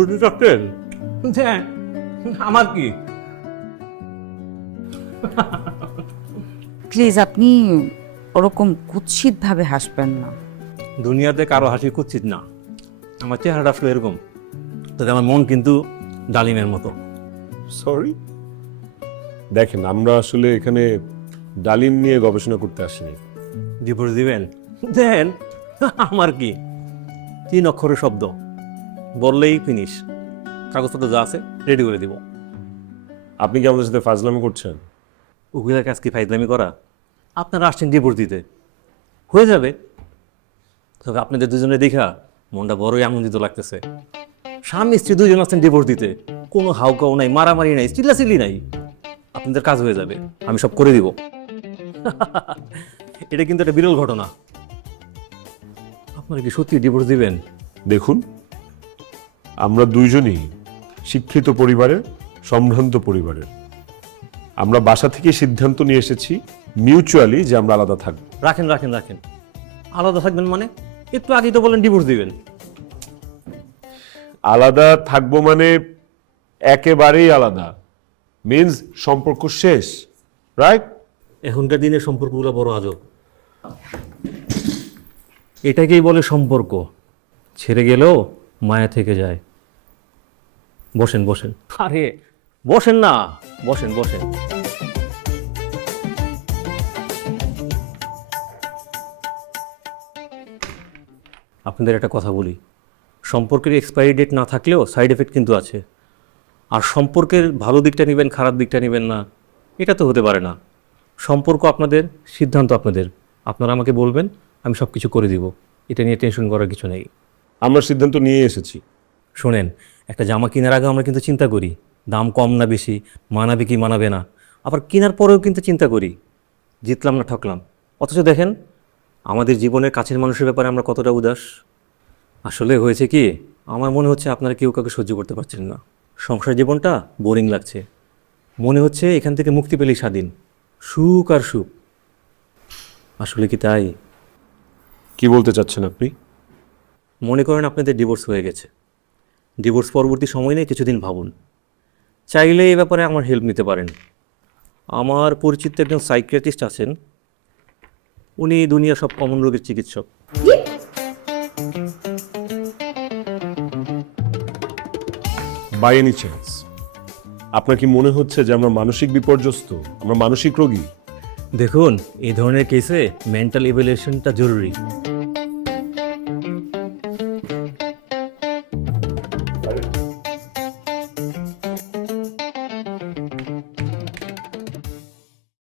বুঝতে চাচ্ছেন? হ্যাঁ, আমার কি? প্লিজ আপনি ওরকম কুৎসিতভাবে হাসবেন না। দুনিয়াতে কারো হাসি কুৎসিত না, আমার চেহারাটা আসলে এরকম, তবে আমার মন কিন্তু ডালিমের মতো। সরি, দেখেন আমরা আসলে এখানে ডালিম নিয়ে গবেষণা করতে আসিনি। ডিভোর্স দিবেন? দেন, আমার কি? 3 অক্ষরের শব্দ বললেই ফিনিশ। কাগজপত্র যা আছে রেডি করে দিব। আপনি কি আমাদের সাথে ফাজলামি করছেন? উকিলের কাজ কি ফাইজলামি করা? আপনারা আসছেন ডিভোর্স দিতে, হয়ে যাবে। তবে আপনাদের দুজনে দেখা মনটা বড়ই আনন্দিত লাগতেছে। স্বামী স্ত্রী দুজন আসছেন ডিভোর্স দিতে, কোনো হাউকাও নাই, মারামারি নাই, চিল্লাচিল্লি নাই। আপনাদের কাজ হয়ে যাবে, আমি সব করে দিব। এটা কিন্তু একটা বিরল ঘটনা। আপনারা কি সত্যি ডিভোর্স দিবেন? দেখুন, আমরা দুইজনই শিক্ষিত পরিবারের, সম্ভ্রান্ত পরিবারের। আমরা বাসা থেকে সিদ্ধান্ত নিয়ে এসেছি মিউচুয়ালি যে আমরা আলাদা থাকবো। রাখেন রাখেন রাখেন, আলাদা থাকবেন মানে? একটু আগেই তো বলেন ডিভোর্স দিবেন। আলাদা থাকবো মানে একেবারেই আলাদা, মিন্স সম্পর্ক শেষ, রাইট? এখনকার দিনের সম্পর্কগুলো বড় আজব। এটাকেই বলে সম্পর্ক, ছেড়ে গেলেও মায়া থেকে যায়। বসেন বসেন, আরে বসেন না, বসেন বসেন। আপনাদের একটা কথা বলি, সম্পর্কের এক্সপায়ারি ডেট না থাকলেও সাইড এফেক্ট কিন্তু আছে। আর সম্পর্কের ভালো দিকটা নেবেন, খারাপ দিকটা নেবেন না, এটা তো হতে পারে না। সম্পর্ক আপনাদের, সিদ্ধান্ত আপনাদের। আপনারা আমাকে বলবেন, আমি সব কিছু করে দিব। এটা নিয়ে টেনশন করার কিছু নেই। আমরা সিদ্ধান্ত নিয়ে এসেছি। শোনেন, একটা জামা কেনার আগে আমরা কিন্তু চিন্তা করি দাম কম না বেশি, মানাবে কি মানাবে না। আবার কেনার পরেও কিন্তু চিন্তা করি জিতলাম না ঠকলাম। অথচ দেখেন আমাদের জীবনের কাছের মানুষের ব্যাপারে আমরা কতটা উদাস। আসলে হয়েছে কি, আমার মনে হচ্ছে আপনারা কেউ কাউকে সহ্য করতে পারছেন না। সংসার জীবনটা বোরিং লাগছে, মনে হচ্ছে এখান থেকে মুক্তি পেলেই স্বাধীন, সুখ আর সুখ। আসলে কি তাই? কি বলতে চাচ্ছেন আপনি? মনে করেন আপনাদের ডিভোর্স হয়ে গেছে, ডিভোর্স পরবর্তী সময় নিয়ে কিছুদিন ভাবুন। চাইলে এই ব্যাপারে আমার হেল্প নিতে পারেন। আমার পরিচিত একজন সাইকিয়াট্রিস্ট আছেন, উনি দুনিয়ার সব কমন রোগের চিকিৎসক। বাই এনি চান্স আপনার কি মনে হচ্ছে যে আমরা মানসিক বিপর্যস্ত, আমরা মানসিক রোগী? দেখুন, এই ধরনের কেসে মেন্টাল ইভ্যালুয়েশনটা জরুরি।